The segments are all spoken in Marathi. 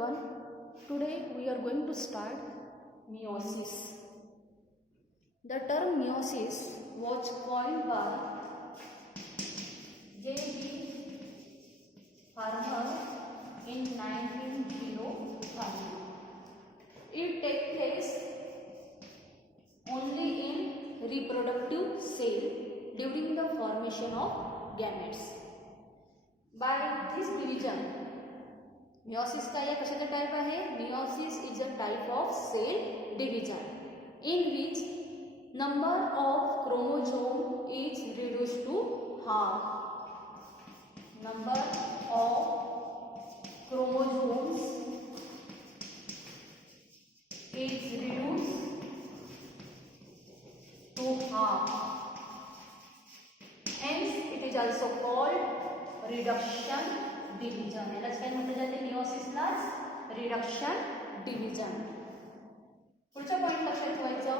everyone. Today we are going to start meiosis. The term meiosis was coined by J.B. Farmer in 1905. It takes place only in reproductive cell during the formation of gametes. By this division, meiosis का या कशाचा टाइप आहे? meiosis is a type of cell division in which number of chromosome is reduced to half. Number of chromosomes is reduced to half. Hence, it is also called reduction division. यालाच काय म्हटलं जाते? meiosis reduction division. पुढचा पॉइंट लक्षात ठेवायचं.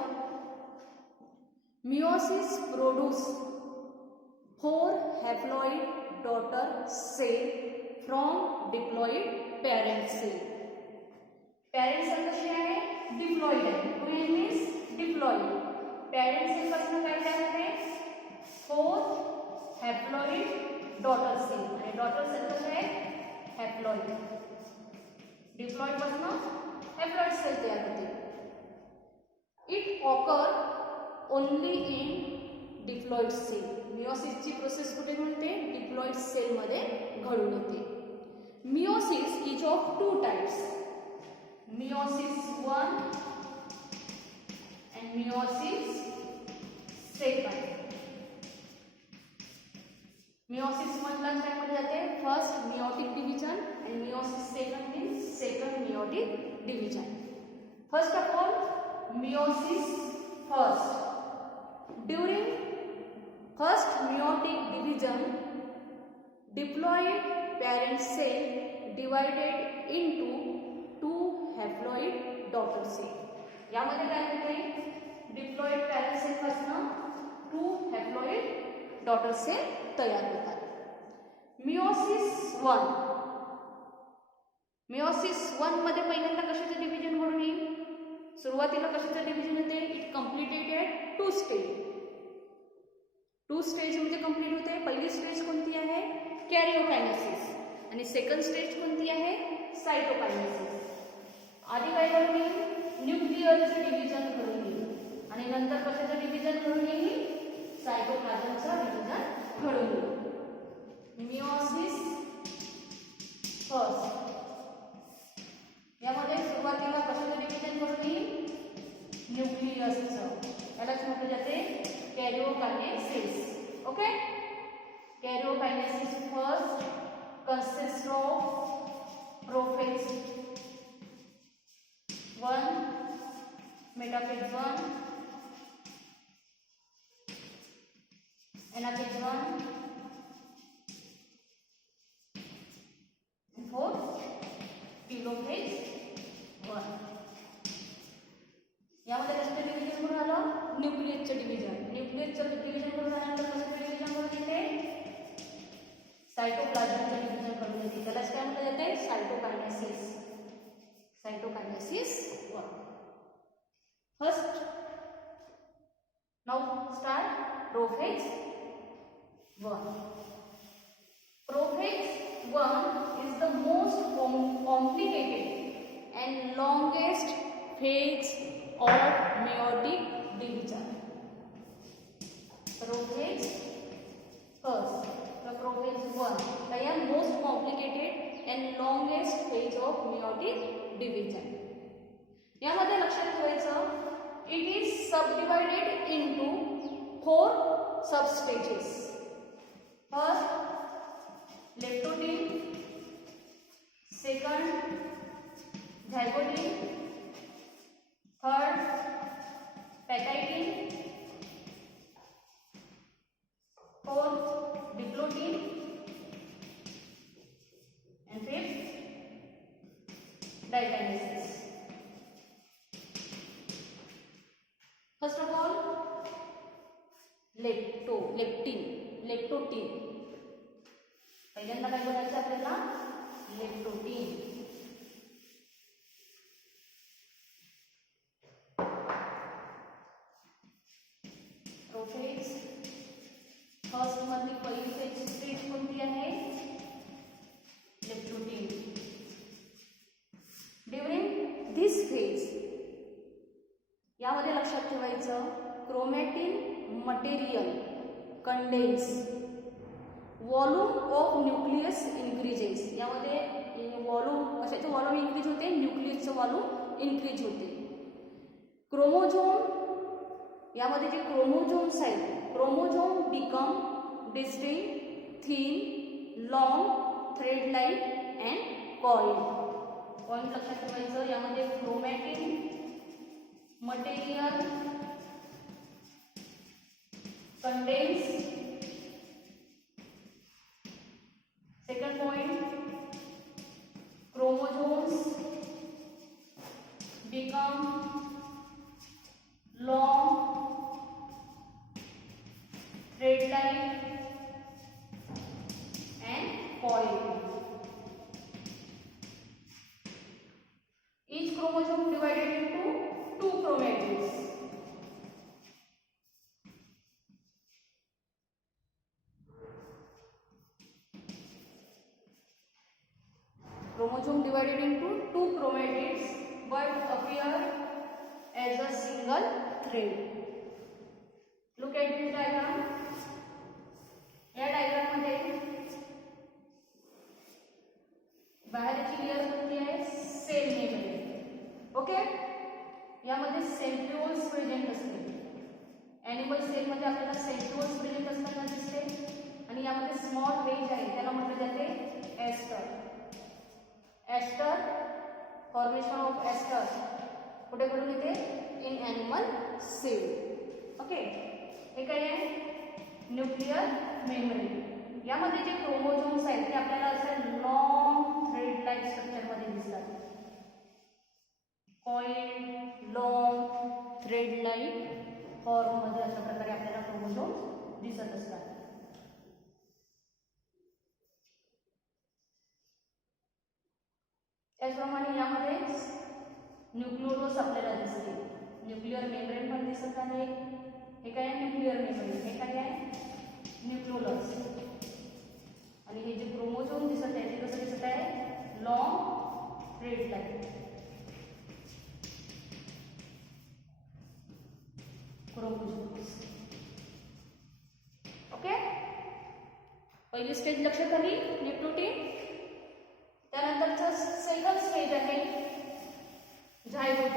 meiosis produce 4 haploid daughter cell from diploid parent cell. Parent cell कशी आहे? diploid आहे. twin means diploid. parent cell पासून काय तयार होते? 4 haploid daughter cell. आणि daughter cell कशी आहे? haploid. diploid पासून haploid cell तयार होते. It occur only in diploid cell. meiosis ची प्रोसेस कुठे घडते? diploid cell मध्ये घडून येते. meiosis is of two types. meiosis 1 and meiosis 2. meiosis 1 ला काय म्हटले जाते? First meiotic division and meiosis 2 means second meiotic division. First of all, meiosis first. During first meiotic division, diploid parent cell divided into 2 haploid daughter cell. यामध्ये काय होते? diploid parent cell पासून 2 haploid daughter cell तयार होतात. meiosis 1. meiosis 1 मध्ये पहिल्यांदा कशाचे डिव्हिजन घडून येईल? सुरुवातीला कशाचे डिव्हिजन होते? It completed at 2 stage. 2 stage मध्ये कंप्लीट होते. पहिली स्टेज कोणती आहे? कॅरिओकायनेसिस. आणि सेकंड स्टेज कोणती आहे? सायटोकायनेसिस. आधी काय घडून येईल? न्यूक्लियरचे डिव्हिजन घडून येईल आणि नंतर कशाचं डिव्हिजन घडून येईल? सायटोप्लाझमचं डिव्हिजन घडून येईल. meiosis first. यामध्ये सुरुवातीला कशाचं डिव्हिजन घडून येईल? न्यूक्लियसचं. यालाच म्हटलं जाते कॅरिओकायनेसिस. Okay. कॅरिओकायनेसिस first consists of prophase 1, metaphase 1, anaphase 1, and 4th telophase 1. यामध्ये कशाचं डिव्हिजन करून आलं? न्यूक्लियसचं डिव्हिजन. न्यूक्लियसचं डिव्हिजन करून आल्यानंतर कशाचं डिव्हिजन करून येते? सायटोप्लाझमचं डिव्हिजन करून येते. त्यालाच काय म्हटलं जाते? Cytokinesis. Cytokinesis 1. First now start prophase 1. Prophase 1 is the most complicated and longest phase of meiotic division. Prophase first. The prophase 1, the most complicated and longest phase of meiotic division. यामध्ये लक्षात ठेवायचं, it is subdivided into 4 substages. First, leptotene. Second, zygotene. Third, pectine. Fourth, diplotene. And fifth, dikinesis. First of all, leptotene. पहिल्यांदा काय बघायचं आपल्याला? लेप्टोटीन. फर्स्ट मधली पहिली स्टेज कोणती आहे? इलेक्ट्रोटीन. ड्युरिंग दिस फेज यामध्ये लक्षात ठेवायचं chromatin material condense, volume of nucleus increases. यामध्ये व्हॉल्यूम कशाचं व्हॉल्यूम इन्क्रीज होते? न्यूक्लियसचं व्हॉल्यूम इन्क्रीज होते. क्रोमोझोम यामध्ये जे क्रोमोझोम्स आहेत, chromosome become distinct, thin, long, thread like and coil. Point लक्षात ठेवायचं यामध्ये chromatin material condense. Second point chromosomes become long, thread like and coil. Each chromosome divided into 2 chromatids. Chromosome divided into 2 chromatids but appear as a single thread. Look at this diagram. या डायग्राम मध्ये बाहेरची लेयर कोणती आहे? Cell membrane. ओके, यामध्ये सेंट्रिओल्स प्रेझेंट असते. ॲनिमल सेल मध्ये आपल्याला सेंट्रिओल्स प्रेझेंट असताना दिसते आणि यामध्ये स्मॉल वेज आहे त्याला म्हटले जाते aster. Aster formation of aster कुठे घडून येते? In animal sale. ओके, हे काय आहे? Nuclear membrane. यामध्ये जे क्रोमोझोम्स आहेत ते आपल्याला असं लॉन्ग थ्रेड लाईक स्ट्रक्चरमध्ये दिसतात. कॉइल, लॉन्ग, थ्रेड लाईक फॉर्ममध्ये अशा प्रकारे आपल्याला क्रोमोझोम्स दिसत असतात. त्याचप्रमाणे यामध्ये न्यूक्लियोलस आपल्याला दिसते. न्यूक्लियर मेम्ब्रेन पण दिसत आहे. हे काय आहे? Nuclear membrane. हे काय आहे? न्यूक्लियोलस. आणि हे जे क्रोमोझोम दिसत आहे ते कसं दिसत आहे? Long thread like chromosomes. Okay, पहिली स्टेज लक्षात आली न्यूक्लियोटाइड. त्यानंतरचा सेकंड स्टेज आहे झायगोट.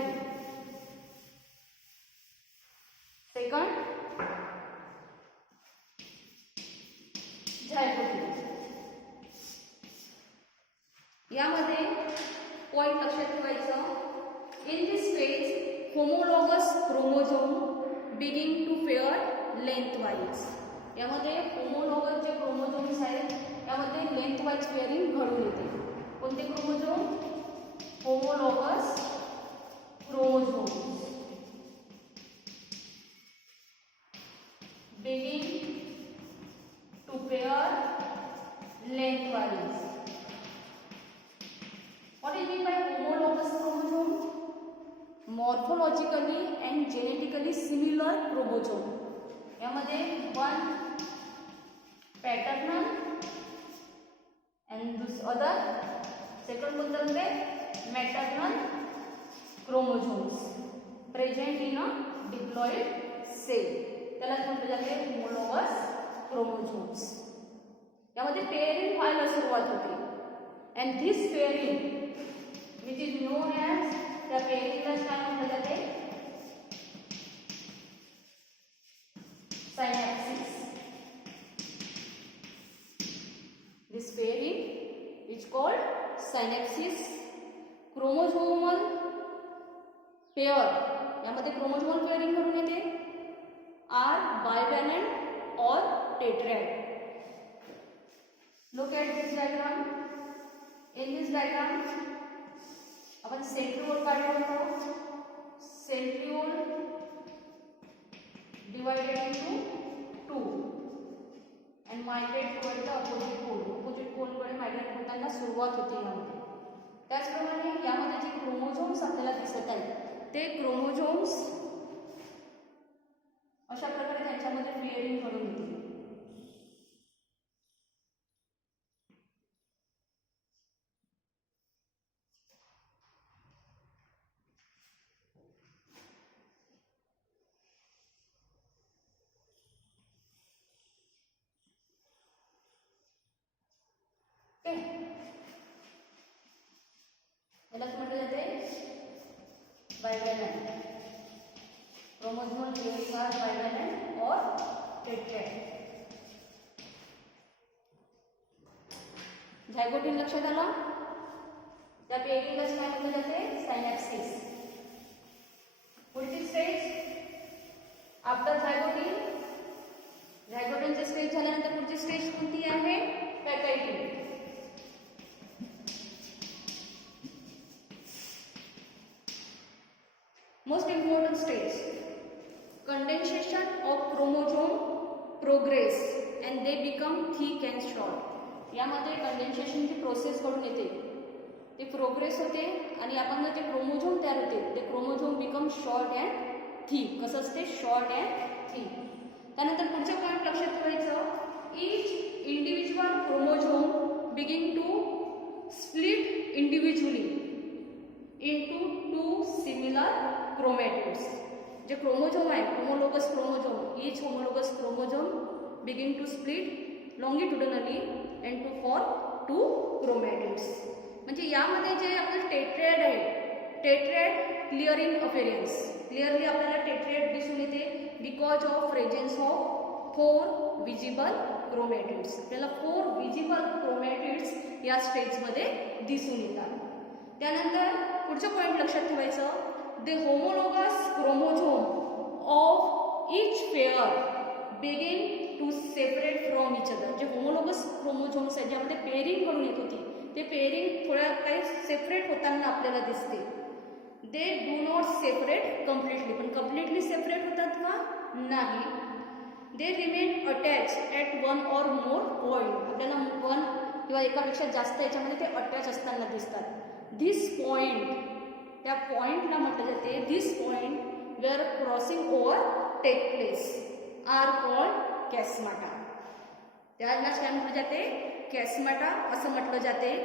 Second zygote. यामध्ये पॉइंट लक्षात ठेवायचं. In this phase homologous chromosome begin to pair lengthwise. यामध्ये होमोलॉगस जे क्रोमोझोम्स आहेत यामध्ये लेंथवाईज पेअरिंग घडून येते. कोणते chromosome? Homologous chromosomes begin to pair lengthwise. What is meant by homologous chromosome? Morphologically and genetically similar chromosome. यामध्ये one paternal and this other second कोणतं आहे? Maternal chromosomes present in a diploid cell. त्याला म्हटलं जाते होमोलॉगस क्रोमोझोम्स. यामध्ये पेअरिंग व्हायला सुरुवात होते. And this pairing which is known as, त्या पेअरिंगला काय म्हटलं जाते? Synapsis. This pairing is called synapsis. Chromosomal pair, यामध्ये क्रोमोझोमल पेअरिंग घडून येते. are bivalent or tetrad. Look at this diagram. In this diagram आपण centriole काढलं होतं. Centriole divided into 2 and migrate toward the opposite pole. Opposite pole कडे migrate होताना सुरुवात होते यामध्ये. त्याचप्रमाणे यामध्ये जे क्रोमोझोम्स आपल्याला दिसत आहेत ते क्रोमोझोम्स अशा प्रकारे त्यांच्यामध्ये पेअरिंग घडून येते. ओके, यालाच म्हटलं जाते बायवॅलंट. क्रोमोझोमल पेयर्स आर बायवॅलंट और टेट्रॅड. झायगोटीन लक्षात आलं. त्या पेयरिंगलाच काय म्हटलं जाते? सायनॅप्सिस. पुढची स्टेज आफ्टर झायगोटीन. झायगोटीनची स्टेज झाल्यानंतर पुढची स्टेज कोणती आहे? Pachytene. Most important stage, condensation of chromosome progress and they become thick and short. यामध्ये कंडेन्सेशनची प्रोसेस घडून येते, ते प्रोग्रेस होते आणि आपण ते क्रोमोझोम तयार होते. ते chromosome become short and thick. कसं असते? Short and thick. त्यानंतर पुढचं पॉईंट लक्षात ठेवायचं, each individual chromosome begin to split individually into two similar chromatids. जे क्रोमोझोम आहे, homologous chromosome, each homologous chromosome begin to split longitudinally and to form two chromatids. म्हणजे यामध्ये जे आपलं टेट्रॅड आहे, tetrad clear in appearance, clearly आपल्याला टेट्रॅड दिसून येते because of presence of 4 visible chromatids. आपल्याला 4 विजिबल क्रोमॅटिड्स या स्टेजमध्ये दिसून येतात. त्यानंतर पुढचं पॉईंट लक्षात ठेवायचं, the homologous chromosome of each pair begin to separate from each other. जे होमोलोगस क्रोमोझोम्स आहेत, ज्यामध्ये पेअरिंग घडून येत होती, ते पेअरिंग थोड्या काही सेपरेट होताना आपल्याला दिसते. They do not separate completely. पण कम्प्लिटली सेपरेट होतात का? नाही. They remain attach at one or more point. आपल्याला वन किंवा एकापेक्षा जास्त याच्यामध्ये ते अटॅच असताना दिसतात. धिस पॉईंट, त्या पॉईंटला म्हटलं जाते, this point where crossing over take place are called chiasmata. त्यालाच काय म्हटलं जाते? कॅस्माटा असं म्हटलं जाते.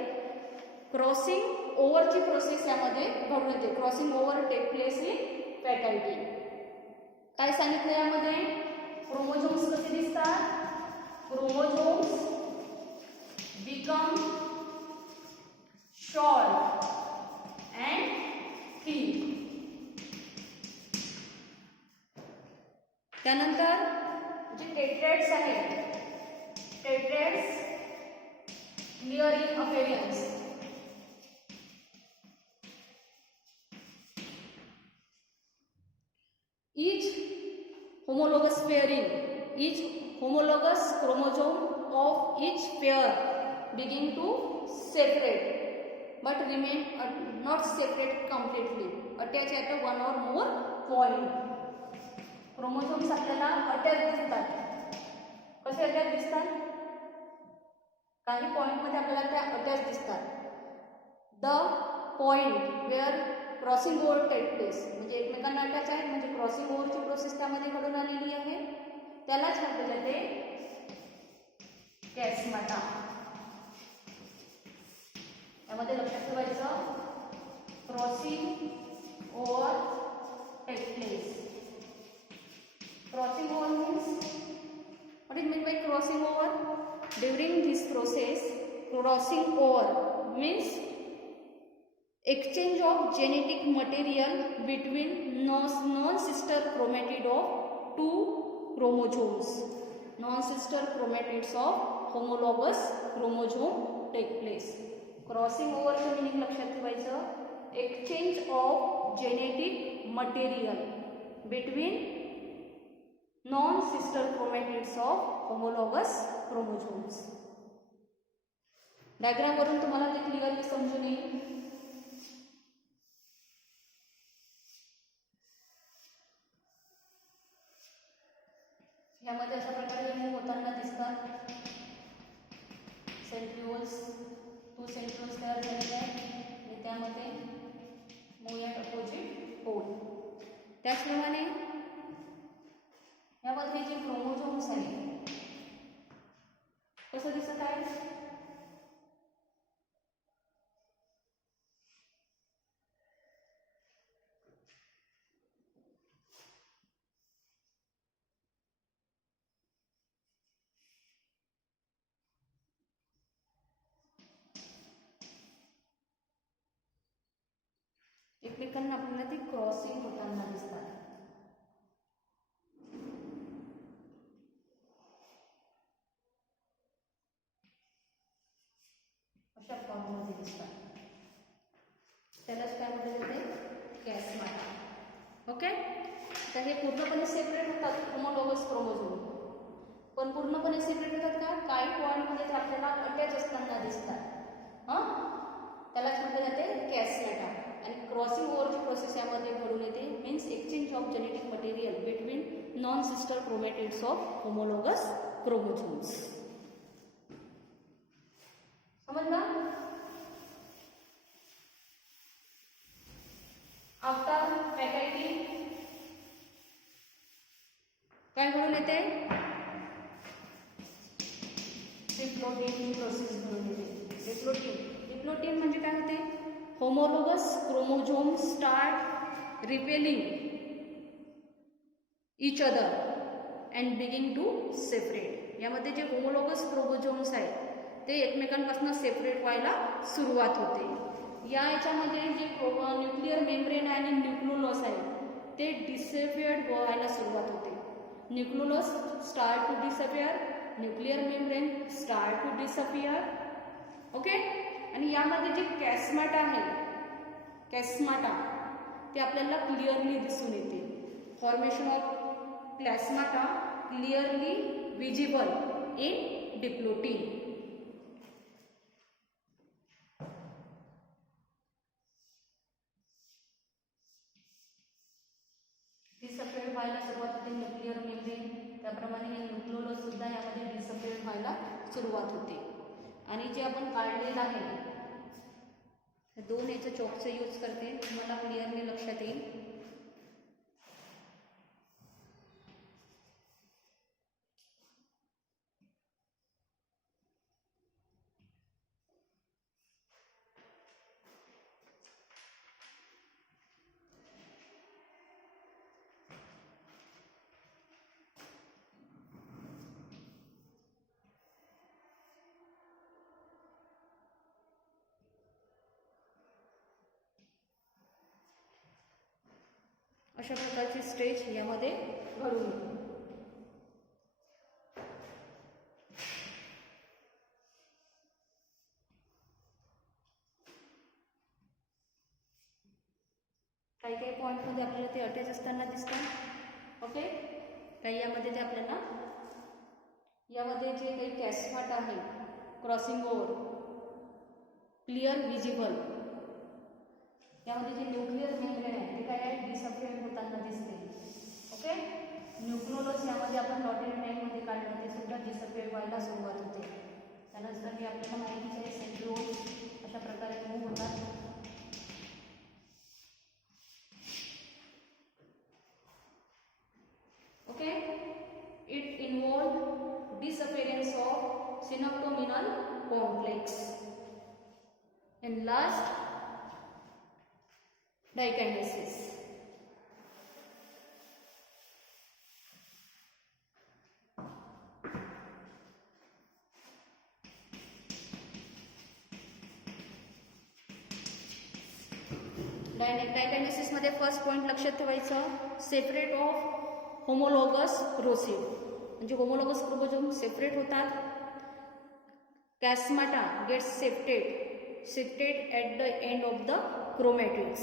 क्रॉसिंग ओव्हरची प्रोसेस यामध्ये घडून येते. Crossing over take place in pachytene. काय सांगितलं यामध्ये? क्रोमोझोम्स कसे दिसतात? Chromosomes become short and thick. त्यानंतर जे टेट्रॅड्स आहेत, tetrads clear in appearance. Each homologous pairing, each homologous chromosome of each pair begin to separate but remain not separate completely, attach at a one or more point. Chromosomes आपल्याला अटॅच दिसतात. कसे अटॅच दिसतात? काही पॉइंट मध्ये आपल्याला त्या अटॅच दिसतात. The point where crossing over take place, म्हणजे एकमेकांना अटॅच आहेत, म्हणजे क्रॉसिंग ओव्हरची प्रोसेस त्यामध्ये घडून आलेली आहे. त्यालाच म्हटलं जाते कॅस्माटा. यामध्ये लक्षात ठेवायचं, crossing over take place. Crossing over means, what is mean by crossing over? During this process, crossing over means exchange of genetic material between non-sister chromatid of two chromosomes. Non-sister chromatids of homologous chromosome take place. Crossing over चे meaning लक्षात ठेवायचं, exchange of genetic material between non-sister chromatids of homologous chromosomes. Diagram वरून तुम्हाला ते क्लिअरली समजून येईल. यामध्ये अशा प्रकारे मूव होताना दिसतात. सेंट्रिओल्स, 2 सेंट्रिओल्स तयार झालेले आहेत आणि त्यामध्ये मूव ॲट अपोजिट पोल. त्याचप्रमाणे यामध्ये जे क्रोमोझोम्स आहेत कसं दिसत आहे? एकमेकांना आपल्याला ती क्रॉसिंग होताना दिसतात. अशा फॉर्ममध्ये दिसतात. त्यालाच काय म्हटलं जाते? कॅस्माटा. ओके. तर हे पूर्णपणे सेपरेट होतात होमोलॉगस क्रोमोझोम, पण पूर्णपणे सेपरेट होतात का? काही पॉईंटमध्ये ते आपल्याला अटॅच असताना दिसतात. त्यालाच म्हटलं जाते कॅस्मेटा. आणि क्रॉसिंग ओव्हरची प्रोसेस यामध्ये घडून येते, means exchange of genetic material between non sister chromatids of homologous chromosomes. समजलं? आफ्टर फॅकल्टी काय घडून येते? डिप्लोटिन प्रोसेस घडून येते. डिप्लोटिन म्हणजे काय होते? Homologous chromosome start repelling each other and begin to separate. यामध्ये जे होमोलॉगस क्रोमोझोम्स आहेत ते एकमेकांपासून सेपरेट व्हायला सुरुवात होते. याच्यामध्ये जे न्यूक्लिअर मेम्ब्रेन आणि न्यूक्लियोलस आहे ते डिसअपियर्ड व्हायला सुरुवात होते. Nucleolus start to disappear, nuclear membrane start to disappear. Okay. आणि यामध्ये जे कॅस्माटा आहे, कॅस्माटा ते आपल्याला क्लिअरली दिसून येते. Formation of chiasmata clearly visible in diplotene. Disappear व्हायला सुरुवात होते न्यूक्लिअर मेम्ब्रेन, त्याप्रमाणे हे न्यूक्लियोलस सुद्धा यामध्ये डिसअपियर व्हायला सुरुवात होते. आणि जे आपण काढलेलं आहे, दोन याचं चॉकचं यूज करते, तुम्हाला क्लिअरली लक्षात येईल. अशा प्रकारची स्टेज यामध्ये घडून येते. काही काही पॉईंटमध्ये आपल्याला ते अटॅच असताना दिसतात. ओके. काही यामध्ये ते आपल्याला यामध्ये जे काही कॅस्माटा आहे क्रॉसिंग ओव्हर क्लिअर विजिबल, यामध्ये जे न्यूक्लिअर मेम्ब्रेन आहे ते काय आहे? डिसअपियर होताना दिसते. ओके. न्यूक्लियोलस यामध्ये आपण डॉटेड लाईनमध्ये काढलं, ते सुद्धा डिसअपियर व्हायला सुरुवात होते. त्यानंतर हे आपल्याला माहितीच आहे सेंट्रिओल्स अशा प्रकारे मूव्ह होतात. Okay. It involve disappearance of synaptonemal complex and last dikinesis. Diakinesis मध्ये फर्स्ट पॉइंट लक्षात ठेवायचं, सेपरेट ऑफ होमोलॉगस रोसिव, म्हणजे होमोलॉगस क्रोमोझोम सेपरेट होतात. कॅस्माटा gates shifted at the end of the chromatids,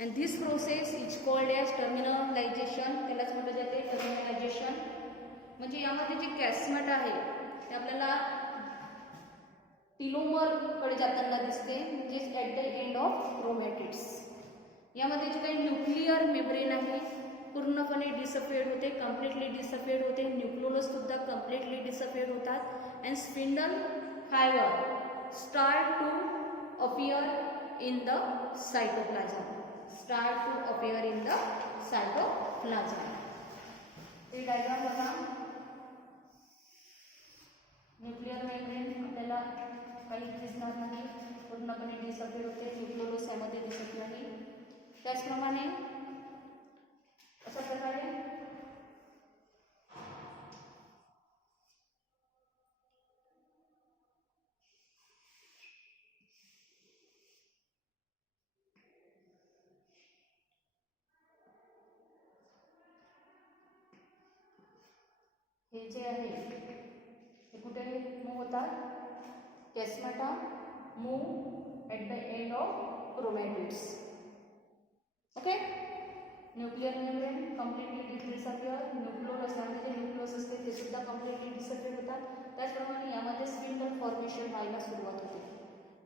and this process is called as terminalization. त्यालाच म्हटलं जाते टर्मिनलायझेशन. म्हणजे यामध्ये जे कॅस्माटा आहे ते आपल्याला टिलोमर कडे जाताना दिसते, म्हणजे at the end of chromatids. यामध्ये जे काही न्यूक्लिअर मेम्ब्रेन आहे पूर्णपणे डिसअपियर्ड होते, कम्प्लिटली डिसअपियर्ड होते. न्यूक्लियोलस सुद्धा कम्प्लिटली डिसअपियर्ड होतात. And spindle fibre start to appear in the cytoplasm. Start to appear in the cytoplasm. हे डायग्राम बघा. न्यूक्लिअर मेम्ब्रेन आपल्याला काही दिसणार नाही, पूर्णपणे डिसअपियर होते. न्यूक्लियोलस यामध्ये दिसत नाही. त्याचप्रमाणे अशा प्रकारे हे जे आहे हे कुठे मूव्ह होतात, chiasmata move at the end of chromatids. Okay, nuclear membrane completely disappear, nucleolus यामध्ये जे न्यूक्लियस असते ते सुद्धा कम्प्लिटली डिसअपिअर होतात. त्याचप्रमाणे यामध्ये स्पिंडल फॉर्मेशन व्हायला सुरुवात होते.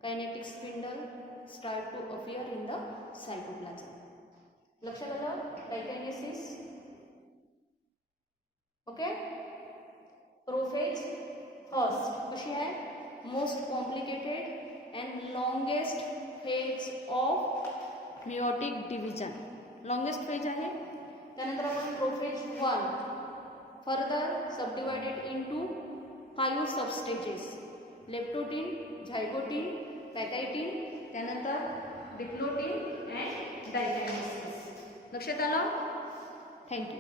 Kinetic spindle start to appear in the cytoplasm. लक्षात आलं? कायनेसिस. ओके, प्रोफेज फर्स्ट कशी आहे, most complicated and longest phase of meiotic division. Longest phase आहे. त्यानंतर आपण prophase 1 further subdivided into 5 substages, leptotene, zygotene, pachytene, त्यानंतर डिप्लोटीन अँड डायकायनेसिस. लक्षात आलं? थँक्यू.